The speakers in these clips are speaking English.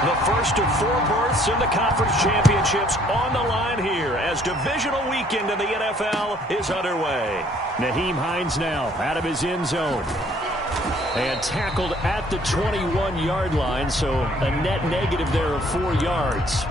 The first of 4 berths in the conference championships on the line here as divisional weekend in the NFL is underway. Nyheim Hines now out of his end zone. And tackled at the 21-yard line, so a net negative there of 4 yards.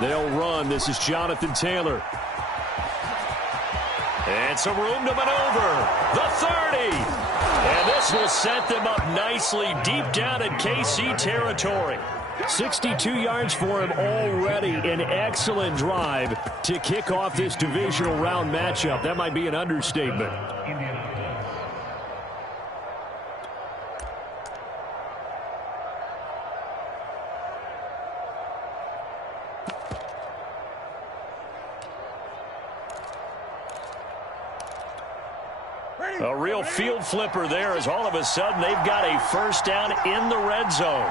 They'll run. This is Jonathan Taylor. And some room to maneuver. The 30. And this will set them up nicely deep down in KC territory. 62 yards for him already. An excellent drive to kick off this divisional round matchup. That might be an understatement. A real field flipper there as all of a sudden they've got a first down in the red zone.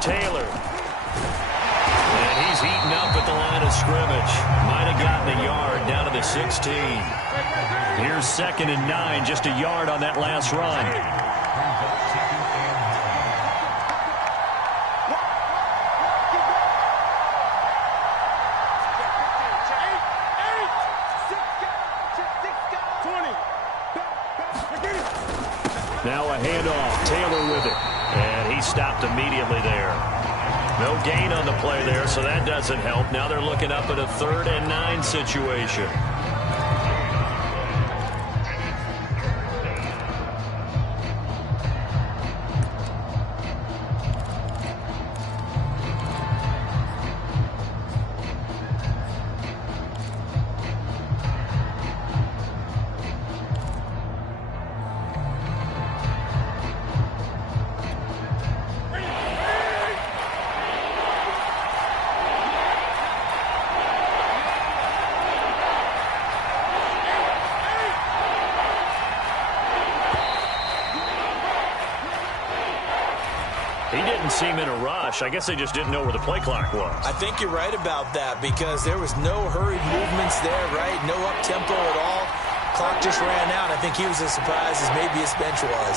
Taylor. And he's eaten up at the line of scrimmage. Might have gotten a yard down to the 16. Here's 2nd and 9, just a yard on that last run. Now a handoff. Taylor with it. And he stopped immediately there. No gain on the play there, so that doesn't help. Now they're looking up at a 3rd and 9 situation. He didn't seem in a rush. I guess they just didn't know where the play clock was. I think you're right about that because there was no hurried movements there, right? No up-tempo at all. Clock just ran out. I think he was as surprised as maybe his bench was.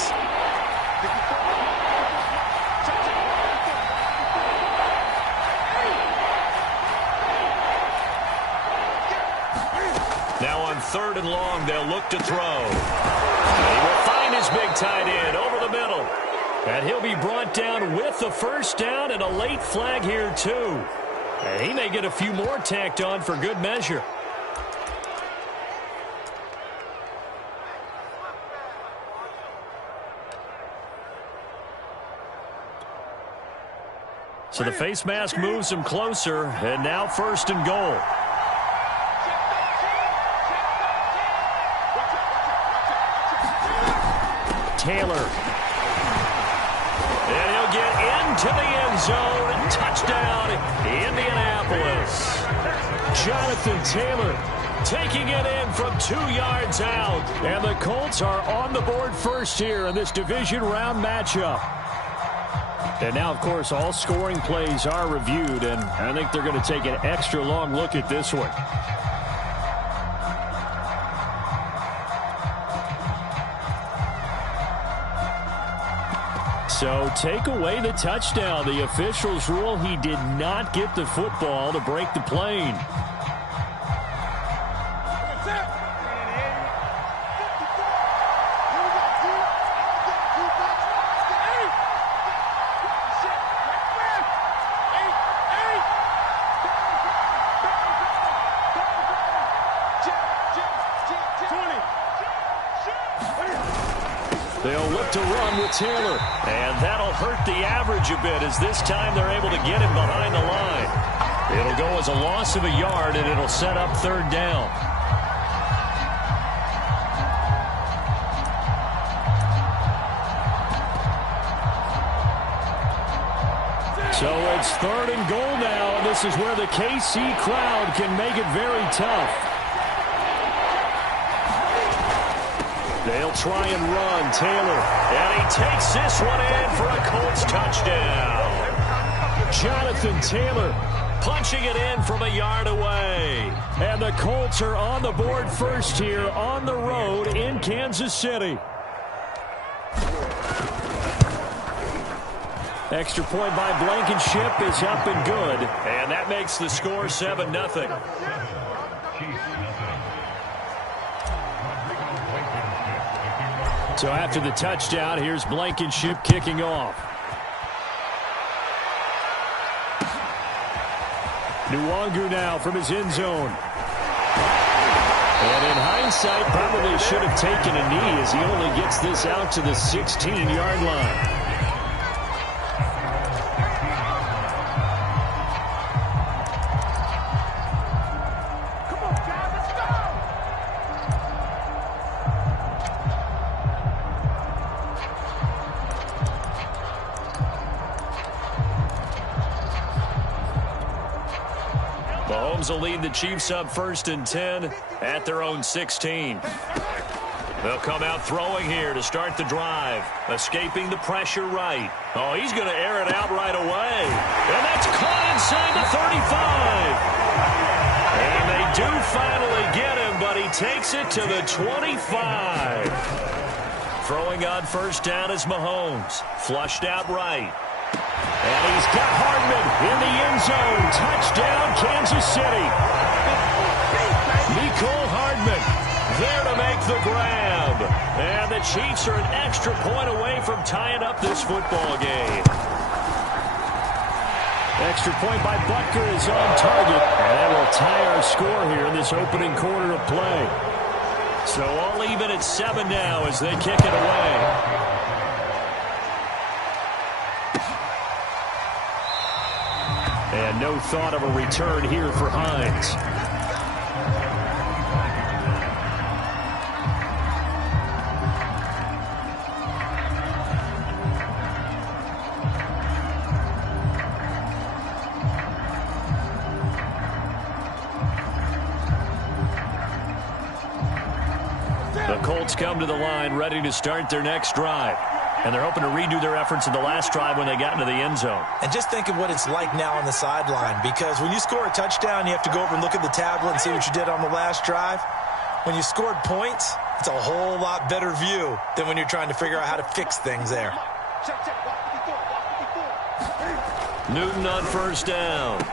Now on 3rd and long, they'll look to throw. And he will find his big tight end over the middle. And he'll be brought down with the first down and a late flag here, too. And he may get a few more tacked on for good measure. So the face mask moves him closer, and now 1st and goal. Taylor. And he'll get into the end zone. Touchdown, Indianapolis. Jonathan Taylor taking it in from 2 yards out. And the Colts are on the board first here in this division round matchup. And now, of course, all scoring plays are reviewed, and I think they're going to take an extra long look at this one. So take away the touchdown. The officials rule he did not get the football to break the plane. They'll look to run with Taylor. And that'll hurt the average a bit as this time they're able to get him behind the line. It'll go as a loss of a yard, and it'll set up third down. So it's third and goal now, and this is where the KC crowd can make it very tough. They'll try and run. Taylor. And he takes this one in for a Colts touchdown. Jonathan Taylor punching it in from a yard away. And the Colts are on the board first here on the road in Kansas City. Extra point by Blankenship is up and good. And that makes the score 7-0. So after the touchdown, here's Blankenship kicking off. Nwangu now from his end zone. And in hindsight, probably should have taken a knee as he only gets this out to the 16-yard line. Mahomes will lead the Chiefs up 1st and 10 at their own 16. They'll come out throwing here to start the drive. Escaping the pressure right. Oh, he's going to air it out right away. And that's caught inside the 35. And they do finally get him, but he takes it to the 25. Throwing on first down is Mahomes. Flushed out right. And he's got Hardman in the end zone. Touchdown, Kansas City. Mecole Hardman there to make the grab. And the Chiefs are an extra point away from tying up this football game. Extra point by Butker is on target. And that will tie our score here in this opening quarter of play. So all even at 7 now as they kick it away. And no thought of a return here for Hines. The Colts come to the line ready to start their next drive. And they're hoping to redo their efforts in the last drive when they got into the end zone. And just think of what it's like now on the sideline, because when you score a touchdown, you have to go over and look at the tablet and see what you did on the last drive. When you scored points, it's a whole lot better view than when you're trying to figure out how to fix things there. Newton on first down.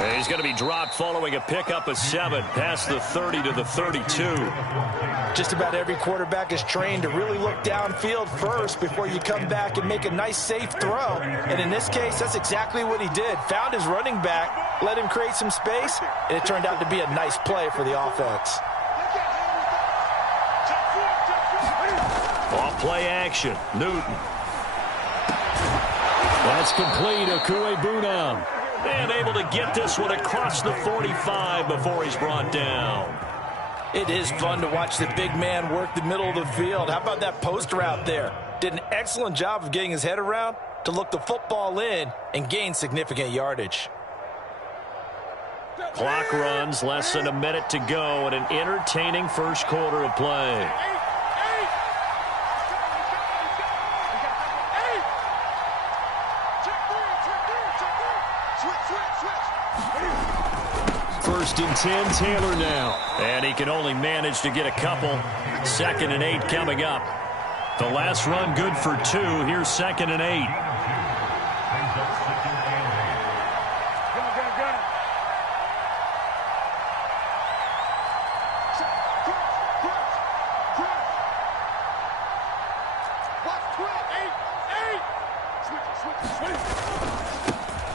And he's going to be dropped following a pickup of 7 past the 30 to the 32. Just about every quarterback is trained to really look downfield first before you come back and make a nice, safe throw. And in this case, that's exactly what he did. Found his running back, let him create some space, and it turned out to be a nice play for the offense. Off play action. Newton. That's complete. Okuegbunam. And able to get this one across the 45 before he's brought down. It is fun to watch the big man work the middle of the field. How about that post route there? Did an excellent job of getting his head around to look the football in and gain significant yardage. Clock runs, less than a minute to go in an entertaining first quarter of play. First and 10, Taylor now. And he can only manage to get a couple. 2nd and 8 coming up. The last run good for 2. Here's 2nd and 8.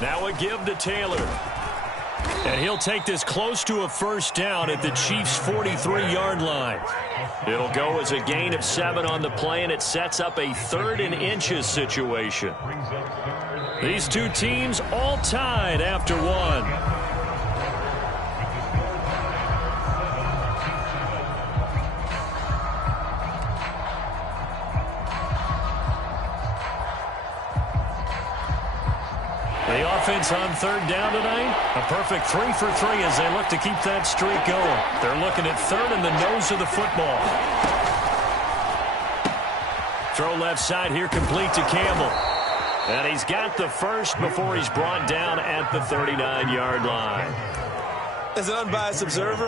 Now a give to Taylor. And he'll take this close to a first down at the Chiefs' 43-yard line. It'll go as a gain of 7 on the play, and it sets up a 3rd and inches situation. These two teams all tied after one. The offense on third down tonight, a perfect 3 for 3 as they look to keep that streak going. They're looking at third in the nose of the football. Throw left side here, complete to Campbell. And he's got the first before he's brought down at the 39-yard line. As an unbiased observer,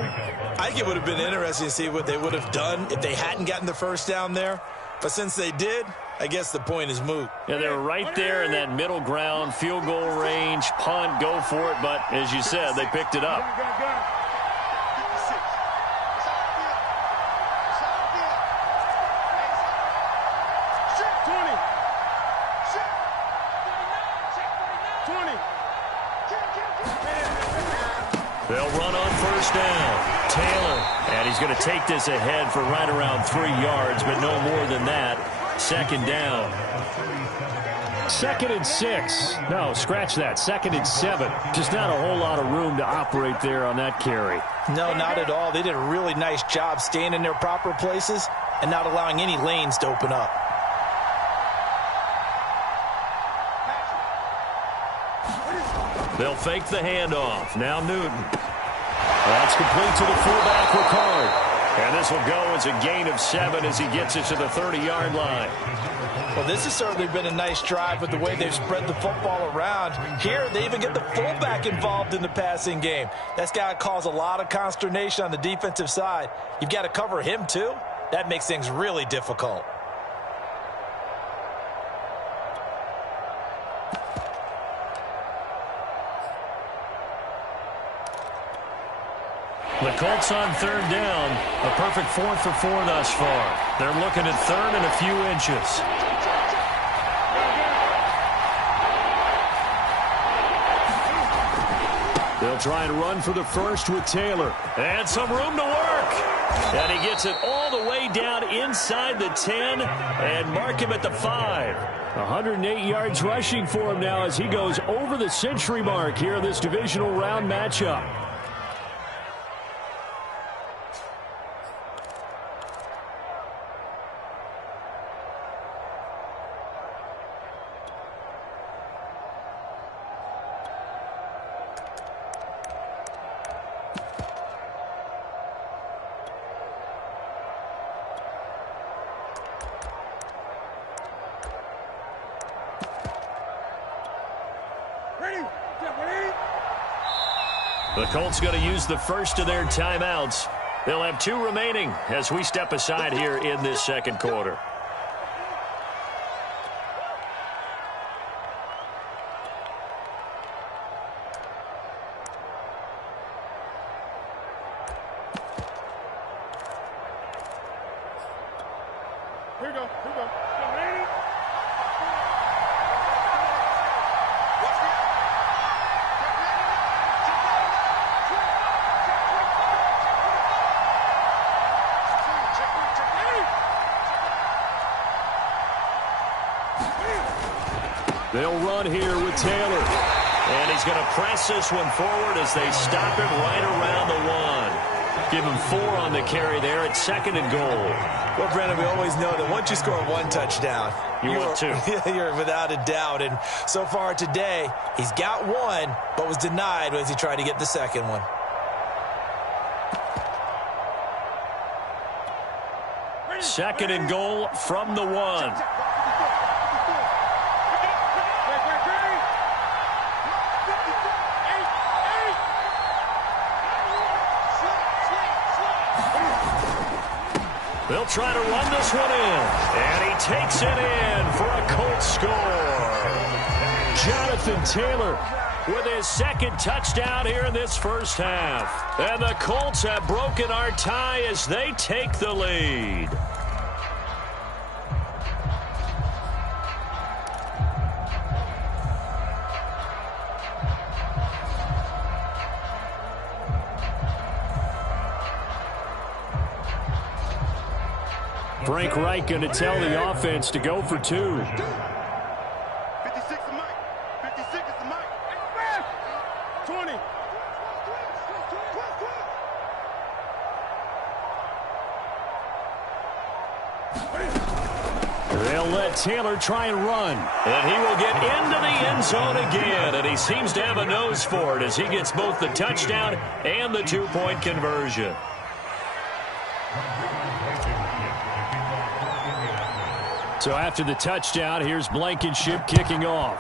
I think it would have been interesting to see what they would have done if they hadn't gotten the first down there. But since they did, I guess the point is moot. Yeah, they're right there in that middle ground, field goal range, punt, go for it. But as you said, they picked it up. They'll run on first down. Taylor, and he's going to take this ahead for right around 3 yards, but no more than that. Second down. 2nd and 6. No, scratch that. 2nd and 7. Just not a whole lot of room to operate there on that carry. No, not at all. They did a really nice job staying in their proper places and not allowing any lanes to open up. They'll fake the handoff. Now Newton. That's complete to the fullback, Ricard. And this will go as a gain of 7 as he gets it to the 30-yard line. Well, this has certainly been a nice drive with the way they've spread the football around. Here, they even get the fullback involved in the passing game. That's got to cause a lot of consternation on the defensive side. You've got to cover him, too. That makes things really difficult. The Colts on third down, a perfect 4 for 4 thus far. They're looking at third and a few inches. They'll try and run for the first with Taylor. And some room to work. And he gets it all the way down inside the 10 and mark him at the 5. 108 yards rushing for him now as he goes over the century mark here in this divisional round matchup. The Colts going to use the first of their timeouts. They'll have 2 remaining as we step aside here in this second quarter. Here we go. They'll run here with Taylor. And he's going to press this one forward as they stop him right around the 1. Give him 4 on the carry there at 2nd and goal. Well, Brandon, we always know that once you score 1 touchdown, you want 2. You're without a doubt. And so far today, he's got 1, but was denied as he tried to get the second one. Second and goal from the 1. They'll try to run this one in. And he takes it in for a Colts score. Jonathan Taylor with his 2nd touchdown here in this first half. And the Colts have broken our tie as they take the lead. Frank Reich going to tell the offense to go for 2. 56 to Mike. 20. They'll let Taylor try and run. And he will get into the end zone again. And he seems to have a nose for it as he gets both the touchdown and the two-point conversion. So after the touchdown, here's Blankenship kicking off.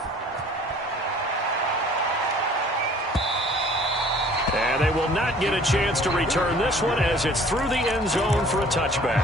And they will not get a chance to return this one as it's through the end zone for a touchback.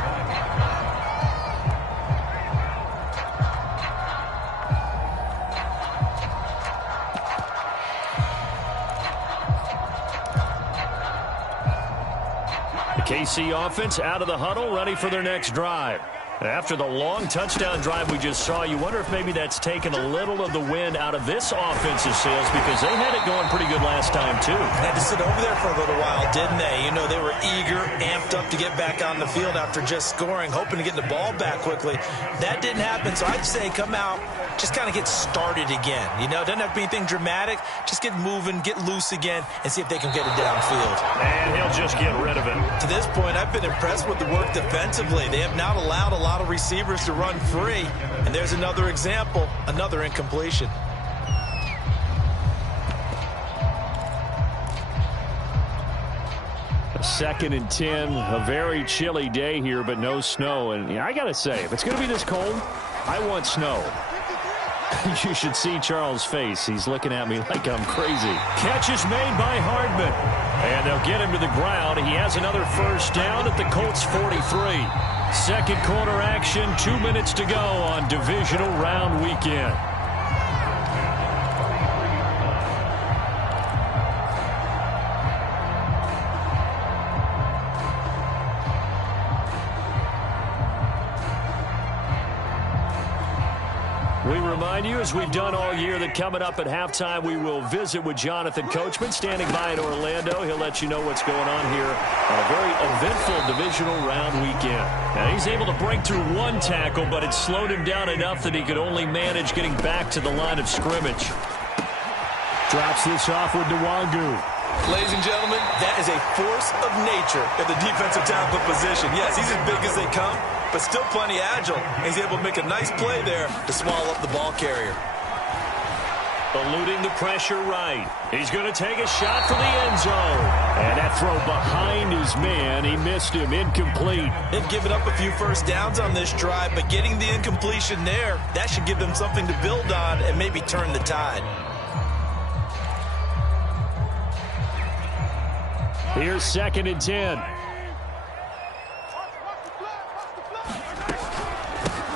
The KC offense out of the huddle, ready for their next drive. After the long touchdown drive we just saw, you wonder if maybe that's taken a little of the wind out of this offensive sails because they had it going pretty good last time, too. Had to sit over there for a little while, didn't they? You know, they were eager, amped up to get back on the field after just scoring, hoping to get the ball back quickly. That didn't happen, so I'd say come out, just kind of get started again. You know, doesn't have to be anything dramatic. Just get moving, get loose again, and see if they can get it downfield. And he'll just get rid of it. To this point, I've been impressed with the work defensively. They have not allowed a lot of receivers to run free. And there's another example, another incompletion. Second and 10, a very chilly day here, but no snow. And I got to say, if it's going to be this cold, I want snow. You should see Charles' face. He's looking at me like I'm crazy. Catch is made by Hardman. And they'll get him to the ground. He has another first down at the Colts 43. Second quarter action, 2 minutes to go on divisional round weekend. We remind you, as we've done all year, that coming up at halftime, we will visit with Jonathan Coachman, standing by in Orlando. He'll let you know what's going on here on a very eventful divisional round weekend. Now, he's able to break through one tackle, but it slowed him down enough that he could only manage getting back to the line of scrimmage. Drops this off with Nwangu. Ladies and gentlemen, that is a force of nature at the defensive tackle position. Yes, he's as big as they come, but still plenty agile. He's able to make a nice play there to swallow up the ball carrier. Eluding the pressure right. He's going to take a shot for the end zone. And that throw behind his man. He missed him. Incomplete. They've given up a few first downs on this drive, but getting the incompletion there, that should give them something to build on and maybe turn the tide. Here's second and 10.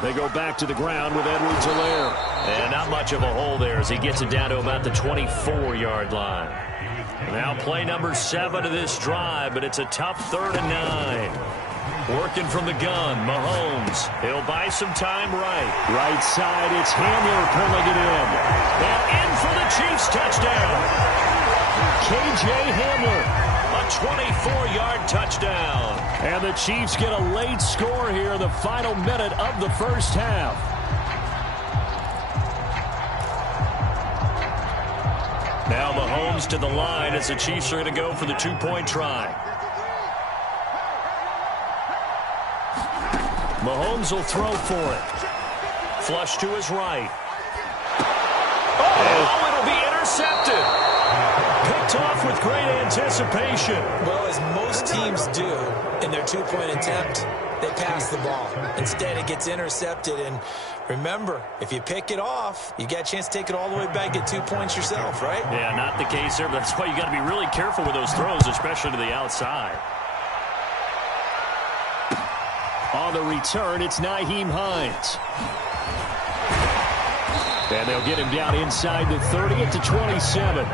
They go back to the ground with Edwards-Helaire. And not much of a hole there as he gets it down to about the 24-yard line. Now play number 7 of this drive, but it's a tough 3rd and 9. Working from the gun, Mahomes. He'll buy some time right. Right side, it's Hamler pulling it in. And in for the Chiefs touchdown. K.J. Hamler. A 24-yard touchdown. And the Chiefs get a late score here in the final minute of the first half. Now Mahomes to the line as the Chiefs are going to go for the 2-point try. Mahomes will throw for it. Flush to his right. Oh, it'll be intercepted. Picked off with great anticipation. Well, as most teams do in their 2-point attempt, they pass the ball. Instead, it gets intercepted. And remember, if you pick it off, you got a chance to take it all the way back, get 2 points yourself, right? Yeah, not the case there. But that's why you got to be really careful with those throws, especially to the outside. On the return, it's Nyheim Hines. And they'll get him down inside the 30 at the 27.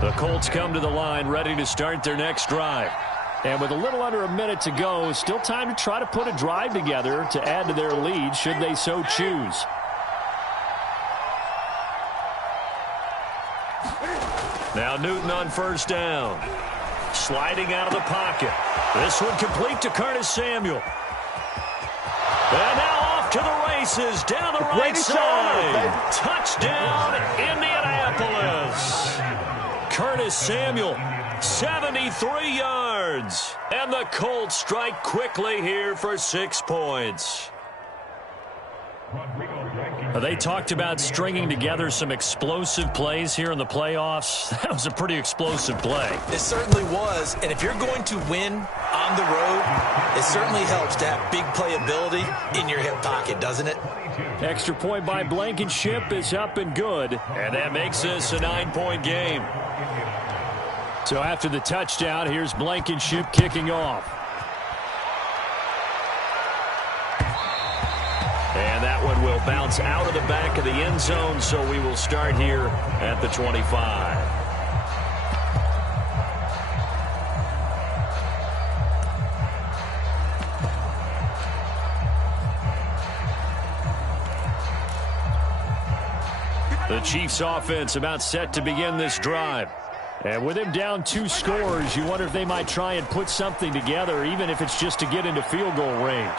The Colts come to the line ready to start their next drive. And with a little under a minute to go, still time to try to put a drive together to add to their lead should they so choose. Now Newton on first down. sliding out of the pocket. This one complete to Curtis Samuel. And now off to the races, down the right side. Touchdown, Indianapolis. Curtis Samuel, 73 yards. And the Colts strike quickly here for 6 points. They talked about stringing together some explosive plays here in the playoffs. That was a pretty explosive play. It certainly was, and if you're going to win on the road, it certainly helps to have big playability in your hip pocket, doesn't it? Extra point by Blankenship is up and good, and that makes this a 9-point game. So after the touchdown, here's Blankenship kicking off. And that one will bounce out of the back of the end zone, so we will start here at the 25. The Chiefs offense about set to begin this drive. And with him down 2 scores, you wonder if they might try and put something together, even if it's just to get into field goal range.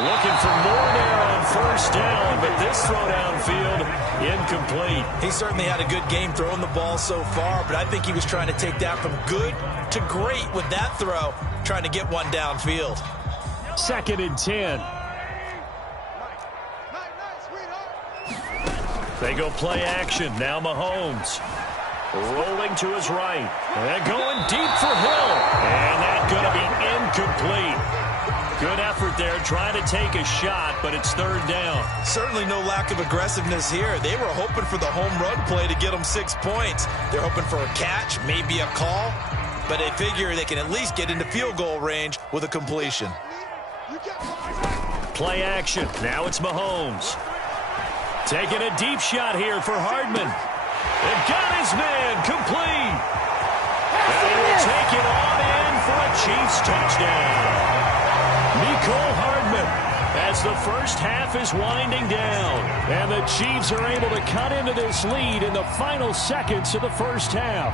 Looking for more there on first down, but this throw downfield incomplete. He certainly had a good game throwing the ball so far, but I think he was trying to take that from good to great with that throw, trying to get one downfield. 2nd and 10. They go play action. Now Mahomes. Rolling to his right. And going deep for Hill. And that's going to be incomplete. Good effort there trying to take a shot, but it's 3rd down. Certainly no lack of aggressiveness here. They were hoping for the home run play to get them 6 points. They're hoping for a catch, maybe a call, but they figure they can at least get into field goal range with a completion. Play action. Now it's Mahomes. Taking a deep shot here for Hardman. And got his man complete. And he will take it on in for a Chiefs touchdown. Mecole Hardman as the first half is winding down. And the Chiefs are able to cut into this lead in the final seconds of the first half.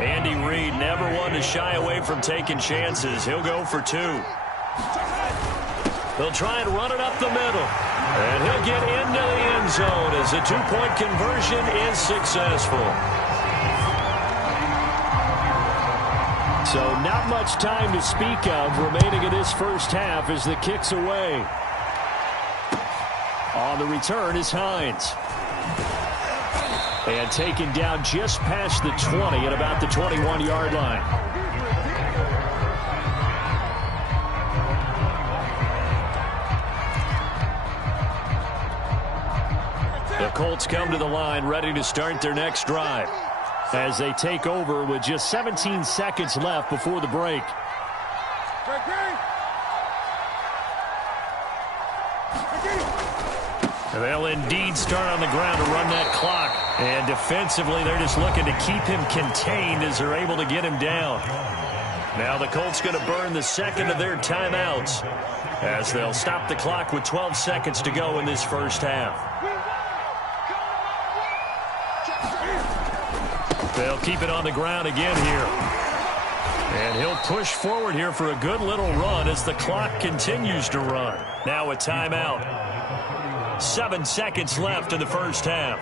Andy Reid never one to shy away from taking chances. He'll go for 2. They'll try and run it up the middle. And he'll get into the end zone as the 2-point conversion is successful. So not much time to speak of remaining in this first half as the kick's away. On the return is Hines. And taken down just past the 20 at about the 21-yard line. The Colts come to the line ready to start their next drive as they take over with just 17 seconds left before the break. They'll indeed start on the ground to run that clock. And defensively, they're just looking to keep him contained as they're able to get him down. Now the Colts going to burn the second of their timeouts as they'll stop the clock with 12 seconds to go in this first half. They'll keep it on the ground again here. And he'll push forward here for a good little run as the clock continues to run. Now a timeout. 7 seconds left in the first half.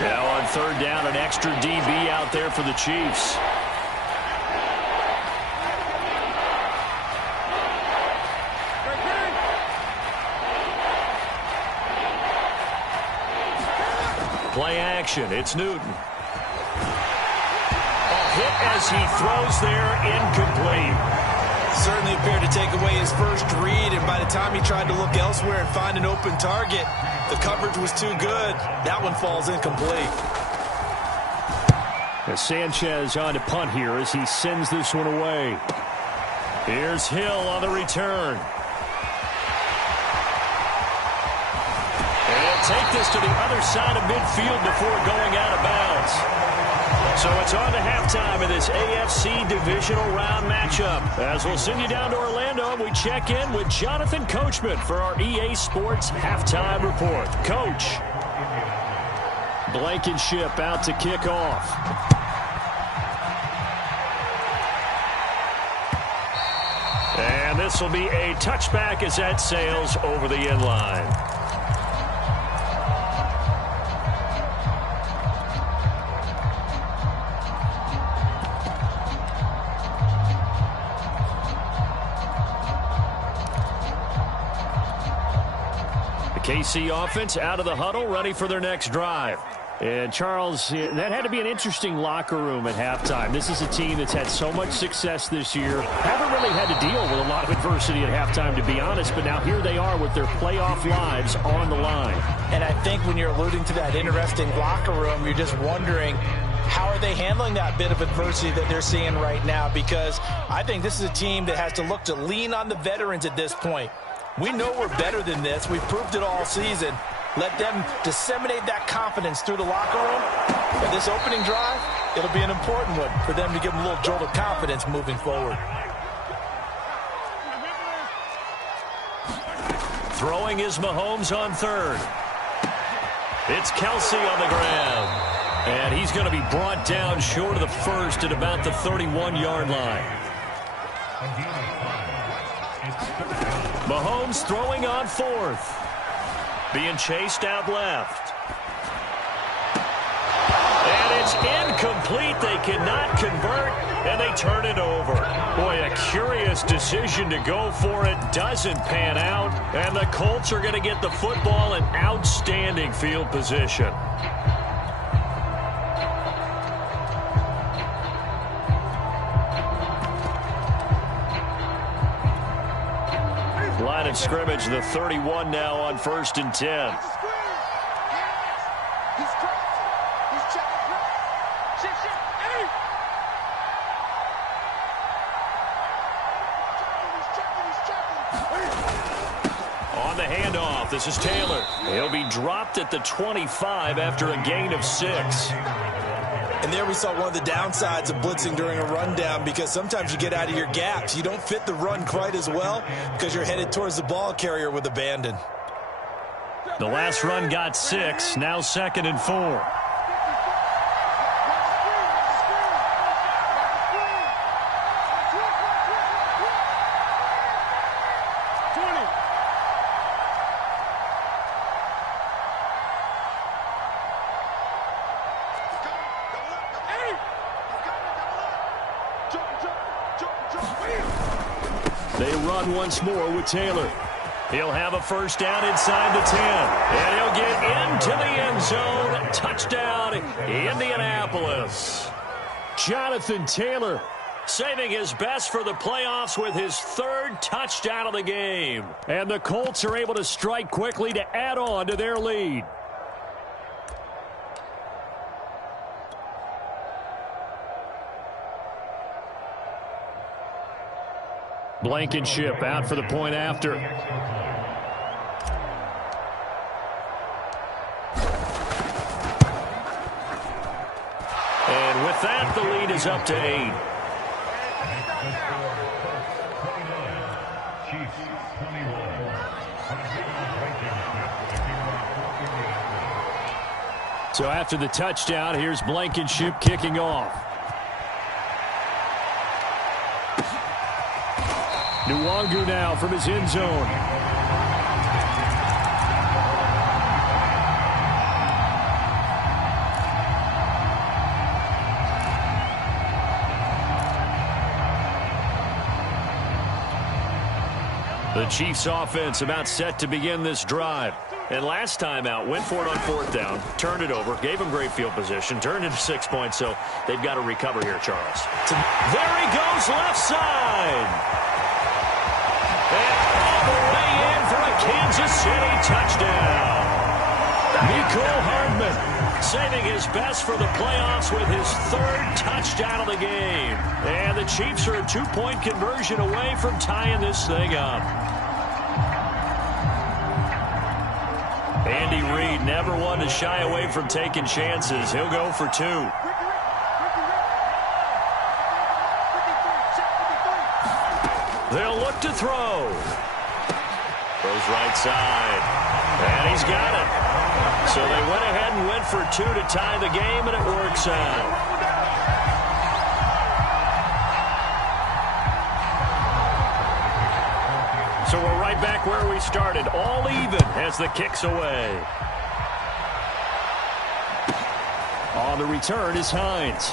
Now on 3rd down, an extra DB out there for the Chiefs. Play action. It's Newton. Hit as he throws there, incomplete. Certainly appeared to take away his first read, and by the time he tried to look elsewhere and find an open target, the coverage was too good. That one falls incomplete. As Sanchez on to punt here as he sends this one away. Here's Hill on the return. And he'll take this to the other side of midfield before going out of bounds. So it's on to halftime in this AFC divisional round matchup. As we'll send you down to Orlando, and we check in with Jonathan Coachman for our EA Sports Halftime Report. Coach. Blankenship out to kick off. And this will be a touchback as that sails over the end line. KC offense out of the huddle, ready for their next drive. And, Charles, that had to be an interesting locker room at halftime. This is a team that's had so much success this year. Haven't really had to deal with a lot of adversity at halftime, to be honest. But now here they are with their playoff lives on the line. And I think when you're alluding to that interesting locker room, you're just wondering, how are they handling that bit of adversity that they're seeing right now? Because I think this is a team that has to look to lean on the veterans at this point. We know we're better than this. We've proved it all season. Let them disseminate that confidence through the locker room. For this opening drive, it'll be an important one for them to give them a little jolt of confidence moving forward. Throwing is Mahomes on third. It's Kelsey on the ground. And he's going to be brought down short of the first at about the 31-yard line. Mahomes throwing on fourth. Being chased out left. And it's incomplete. They cannot convert, and they turn it over. Boy, a curious decision to go for it. Doesn't pan out, and the Colts are going to get the football in outstanding field position. Line of scrimmage, the 31 now on 1st and 10. On the handoff, this is Taylor. He'll be dropped at the 25 after a gain of 6. And there we saw one of the downsides of blitzing during a rundown, because sometimes you get out of your gaps. You don't fit the run quite as well because you're headed towards the ball carrier with abandon. The last run got 6, now 2nd and 4. They run once more with Taylor. He'll have a first down inside the 10. And he'll get into the end zone. Touchdown, Indianapolis. Jonathan Taylor saving his best for the playoffs with his 3rd touchdown of the game. And the Colts are able to strike quickly to add on to their lead. Blankenship out for the point after. And with that, the lead is up to 8. So after the touchdown, here's Blankenship kicking off. Nwangu now from his end zone. The Chiefs offense about set to begin this drive. And last time out, went for it on 4th down, turned it over, gave them great field position, turned into 6 points, so they've got to recover here, Charles. There he goes, left side. And all the way in for a Kansas City touchdown. Mecole Hardman saving his best for the playoffs with his 3rd touchdown of the game. And the Chiefs are a 2-point conversion away from tying this thing up. Andy Reid never one to shy away from taking chances. He'll go for 2. They'll look to throw. Throws right side. And he's got it. So they went ahead and went for two to tie the game, and it works out. So we're right back where we started, all even as the kick's away. On the return is Hines.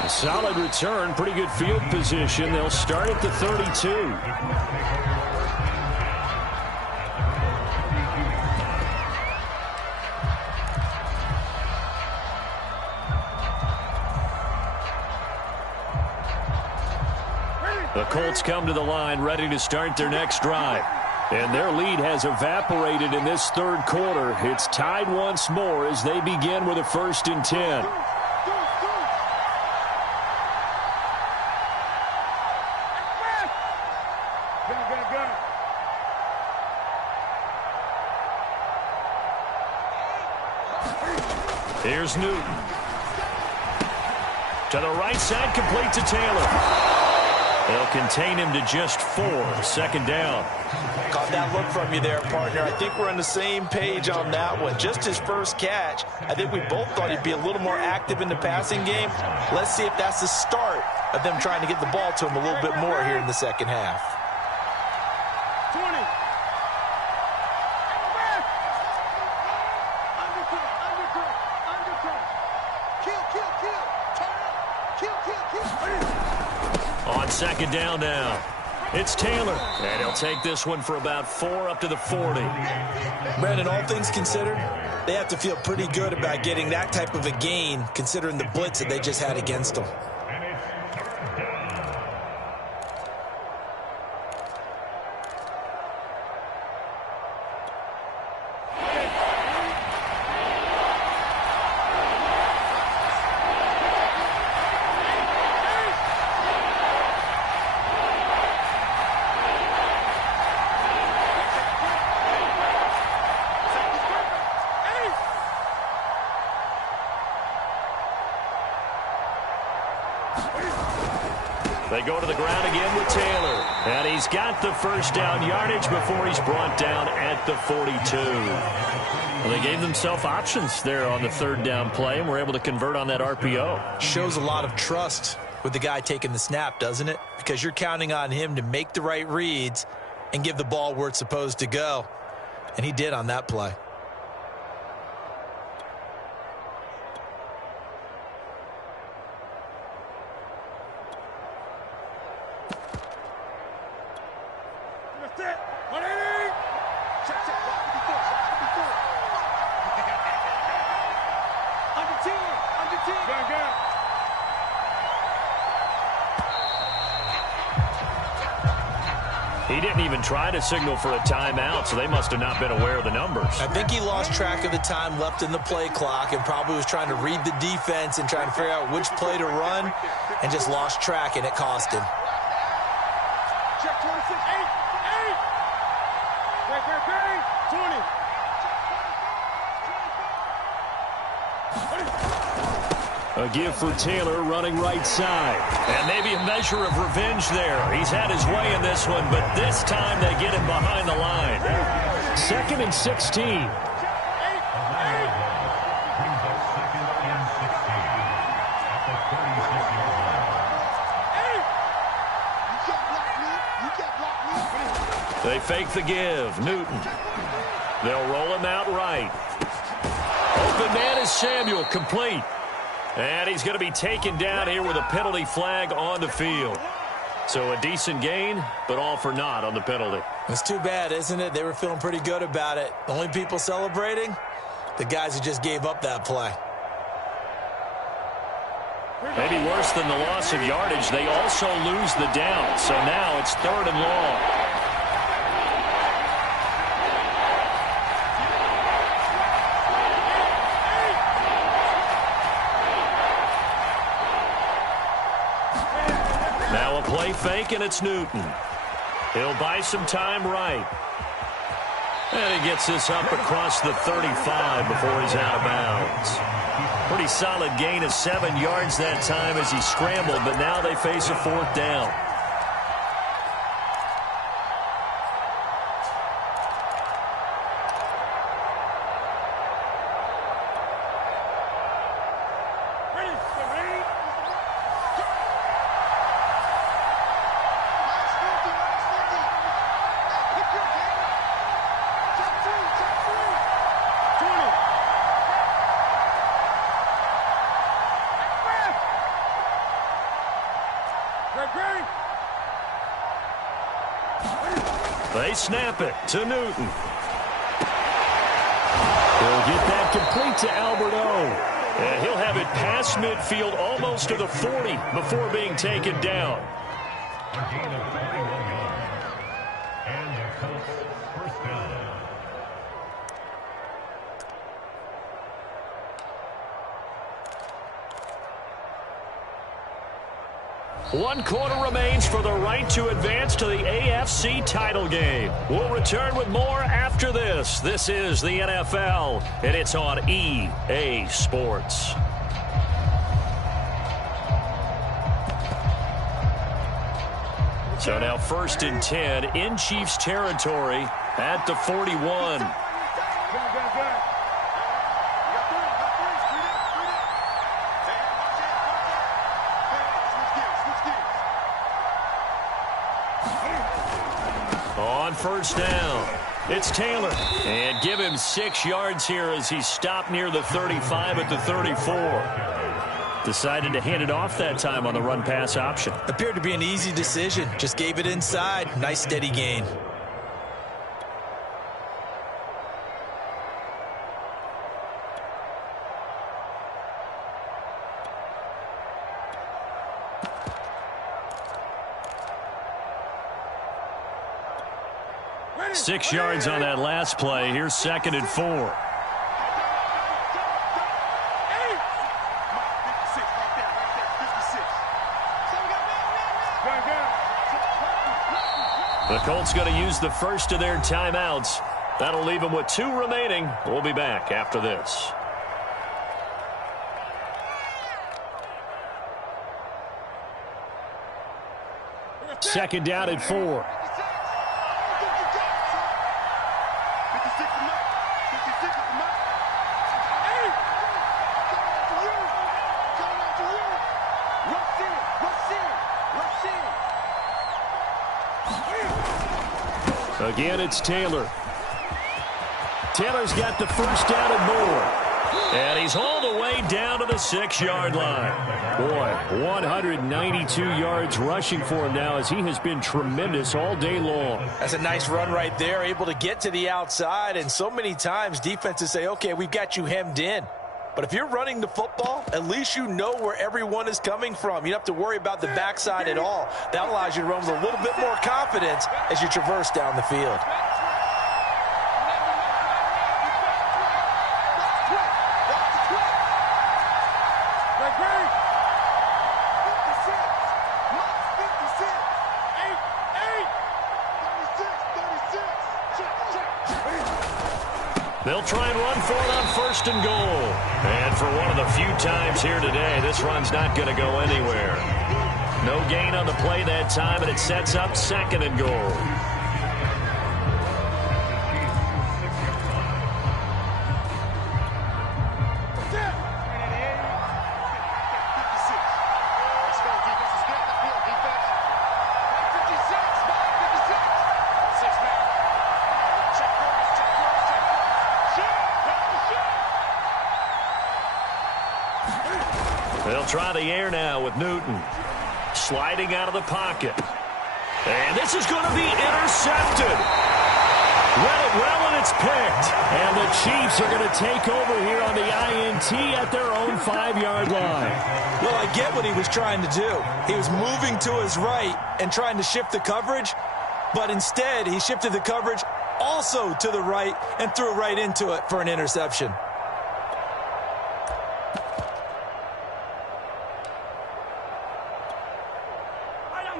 A solid return, pretty good field position. They'll start at the 32. The Colts come to the line ready to start their next drive. And their lead has evaporated in this third quarter. It's tied once more as they begin with a 1st and 10. Here's Newton. To the right side, complete to Taylor. They'll contain him to just 4. 2nd down. Caught that look from you there, partner. I think we're on the same page on that one. Just his first catch. I think we both thought he'd be a little more active in the passing game. Let's see if that's the start of them trying to get the ball to him a little bit more here in the second half. 20. On 2nd down now, it's Taylor. And he'll take this one for about 4 up to the 40. Brandon, all things considered, they have to feel pretty good about getting that type of a gain considering the blitz that they just had against them. They go to the ground again with Taylor. And he's got the 1st down yardage before he's brought down at the 42. Well, they gave themselves options there on the 3rd down play and were able to convert on that RPO. Shows a lot of trust with the guy taking the snap, doesn't it? Because you're counting on him to make the right reads and give the ball where it's supposed to go. And he did on that play. He didn't even try to signal for a timeout, so they must have not been aware of the numbers. I think he lost track of the time left in the play clock and probably was trying to read the defense and trying to figure out which play to run and just lost track, and it cost him. Check 26, 8. Wait, 20. A give for Taylor running right side. And maybe a measure of revenge there. He's had his way in this one, but this time they get him behind the line. 2nd and 16. They fake the give. Newton. They'll roll him out right. Open man is Samuel, complete. And he's going to be taken down here with a penalty flag on the field. So a decent gain, but all for naught on the penalty. It's too bad, isn't it? They were feeling pretty good about it. The only people celebrating, the guys who just gave up that play. Maybe worse than the loss of yardage, they also lose the down. So now it's 3rd and long. Now a play fake, and it's Newton. He'll buy some time right. And he gets this up across the 35 before he's out of bounds. Pretty solid gain of 7 yards that time as he scrambled, but now they face a 4th down. They snap it to Newton. He'll get that complete to Albert O. And he'll have it past midfield almost to the 40 before being taken down. A gain of 41 yards. And the Colts first down. One quarter remains for the right to advance to the AFC title game. We'll return with more after this. This is the NFL, and it's on EA Sports. So now 1st and 10 in Chiefs territory at the 41. On 1st down, it's Taylor. And give him 6 yards here as he stopped near the 35 at the 34. Decided to hand it off that time on the run-pass option. Appeared to be an easy decision. Just gave it inside. Nice steady gain. Six yards on that last play. Here's 2nd and 4. The Colts going to use the first of their timeouts. That'll leave them with 2 remaining. We'll be back after this. Second down at 4. Again, it's Taylor. Taylor's got the first down and more. And he's all the way down to the 6-yard line. Boy, 192 yards rushing for him now as he has been tremendous all day long. That's a nice run right there, able to get to the outside. And so many times defenses say, okay, we've got you hemmed in. But if you're running the football, at least you know where everyone is coming from. You don't have to worry about the backside at all. That allows you to run with a little bit more confidence as you traverse down the field. They'll try and run for it on 1st and goal. And for one of the few times here today, this run's not going to go anywhere. No gain on the play that time, and it sets up 2nd and goal. They'll try the air now with Newton. Sliding out of the pocket. And this is going to be intercepted. Read it well, and it's picked. And the Chiefs are going to take over here on the INT at their own 5-yard line. Well, I get what he was trying to do. He was moving to his right and trying to shift the coverage. But instead, he shifted the coverage also to the right and threw right into it for an interception.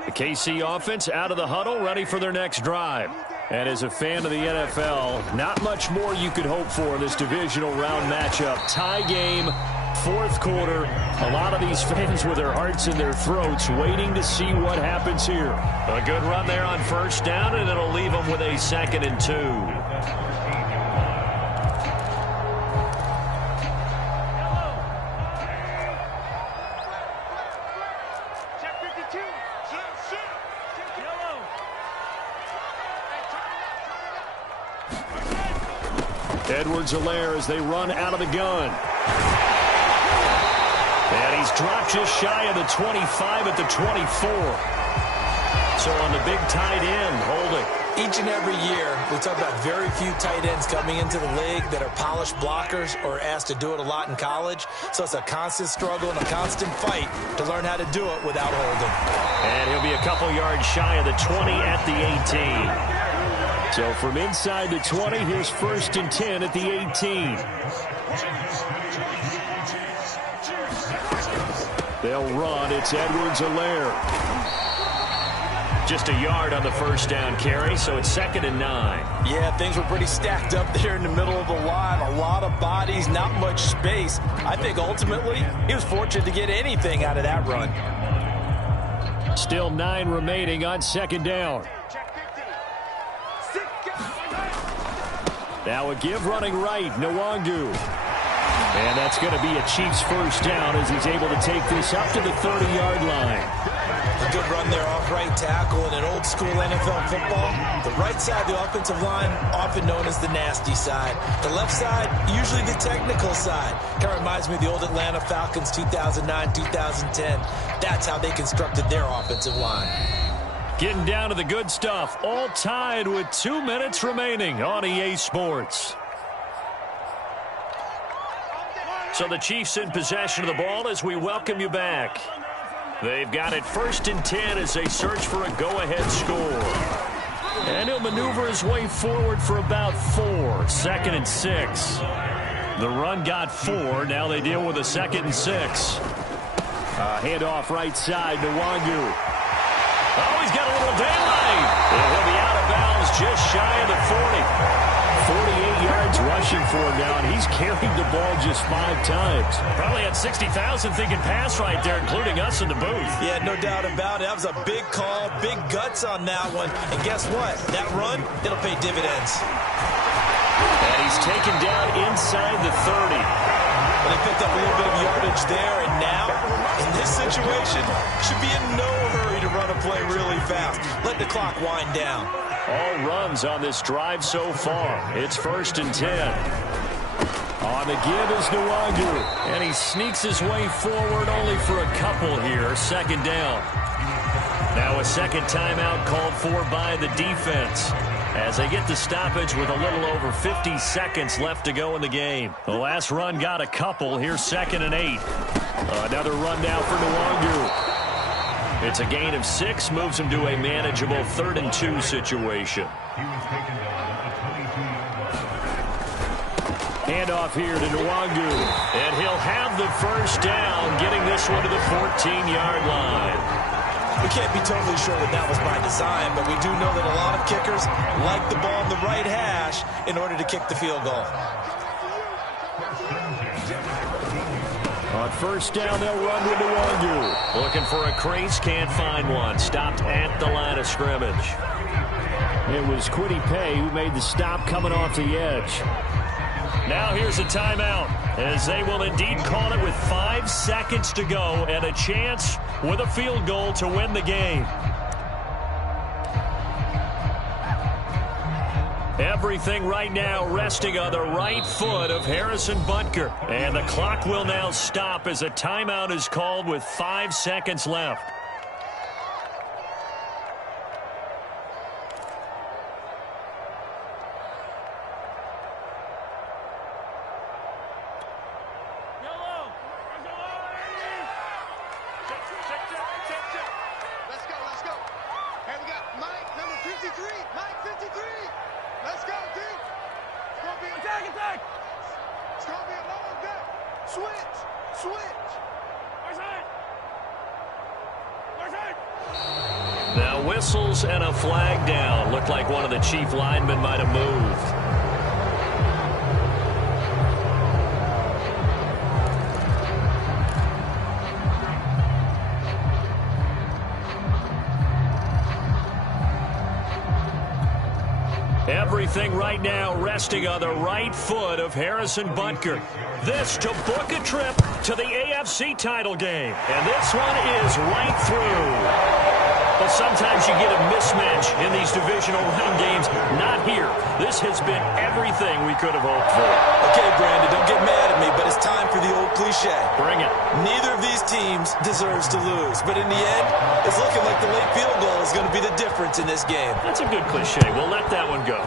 The KC offense out of the huddle, ready for their next drive. And as a fan of the NFL, not much more you could hope for in this divisional round matchup. Tie game, 4th quarter. A lot of these fans with their hearts in their throats waiting to see what happens here. A good run there on 1st down, and it'll leave them with a 2nd and 2. Edwards-Helaire as they run out of the gun. And he's dropped just shy of the 25 at the 24. So on the big tight end, holding. Each and every year, we talk about very few tight ends coming into the league that are polished blockers or asked to do it a lot in college. So it's a constant struggle and a constant fight to learn how to do it without holding. And he'll be a couple yards shy of the 20 at the 18. So from inside the 20, here's 1st and 10 at the 18. They'll run. It's Edwards-Helaire. Just a yard on the first down carry, so it's 2nd and 9. Yeah, things were pretty stacked up there in the middle of the line. A lot of bodies, not much space. I think ultimately he was fortunate to get anything out of that run. Still 9 remaining on 2nd down. Now a give running right, Nwangu. And that's going to be a Chiefs first down as he's able to take this up to the 30-yard line. A good run there off right tackle in an old-school NFL football. The right side of the offensive line, often known as the nasty side. The left side, usually the technical side. Kind of reminds me of the old Atlanta Falcons 2009-2010. That's how they constructed their offensive line. Getting down to the good stuff. All tied with 2 minutes remaining on EA Sports. So the Chiefs in possession of the ball as we welcome you back. They've got it 1st and 10 as they search for a go-ahead score. And he'll maneuver his way forward for about 4. 2nd and 6. The run got 4. Now they deal with a 2nd and 6. Handoff right side to Nwangu. Oh, he's got a little daylight. And he'll be out of bounds just shy of the 40. 48 yards rushing for him now, and he's carried the ball just 5 times. Probably had 60,000 thinking pass right there, including us in the booth. Yeah, no doubt about it. That was a big call, big guts on that one. And guess what? That run, it'll pay dividends. And he's taken down inside the 30. Well, they picked up a little bit of yardage there, and now, in this situation, should be in no hurry to run a play really fast. Let the clock wind down. All runs on this drive so far. It's 1st and 10. On the give is Nwangu. And he sneaks his way forward only for a couple here. 2nd down. Now a second timeout called for by the defense as they get the stoppage with a little over 50 seconds left to go in the game. The last run got a couple. Here's 2nd and 8. Another run now for Nwangu. It's a gain of 6, moves him to a manageable 3rd and 2 situation. Handoff here to Nwangu. And he'll have the first down, getting this one to the 14-yard line. We can't be totally sure that that was by design, but we do know that a lot of kickers like the ball in the right hash in order to kick the field goal. On 1st down, they'll run to Nwangu. Looking for a crease, can't find one. Stopped at the line of scrimmage. It was Kwity Paye who made the stop coming off the edge. Now here's a timeout as they will indeed call it with 5 seconds to go and a chance with a field goal to win the game. Everything right now resting on the right foot of Harrison Butker. And the clock will now stop as a timeout is called with 5 seconds left. Let's go. Hey, we got Mike, number 53. Mike, 53. Let's go, D. It's going to be attack. It's going to be a long day. Switch. Where's it? Now whistles and a flag down. Looked like one of the Chief linemen might have moved. Everything right now resting on the right foot of Harrison Butker. This to book a trip to the AFC title game. And this one is right through. But sometimes you get a mismatch in these divisional round games. Not here. This has been everything we could have hoped for. Okay, Brandon, don't get mad at me, but it's time for the old cliche. Bring it. Neither of these teams deserves to lose. But in the end, it's looking like the late field goal is going to be the difference in this game. That's a good cliche. We'll let that one go.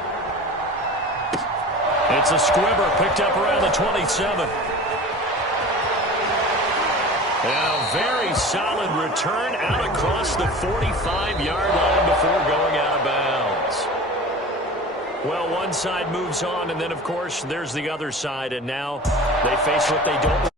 It's a squibber picked up around the 27. A very solid return out across the 45-yard line before going out of bounds. Well, one side moves on, and then, of course, there's the other side, and now they face what they don't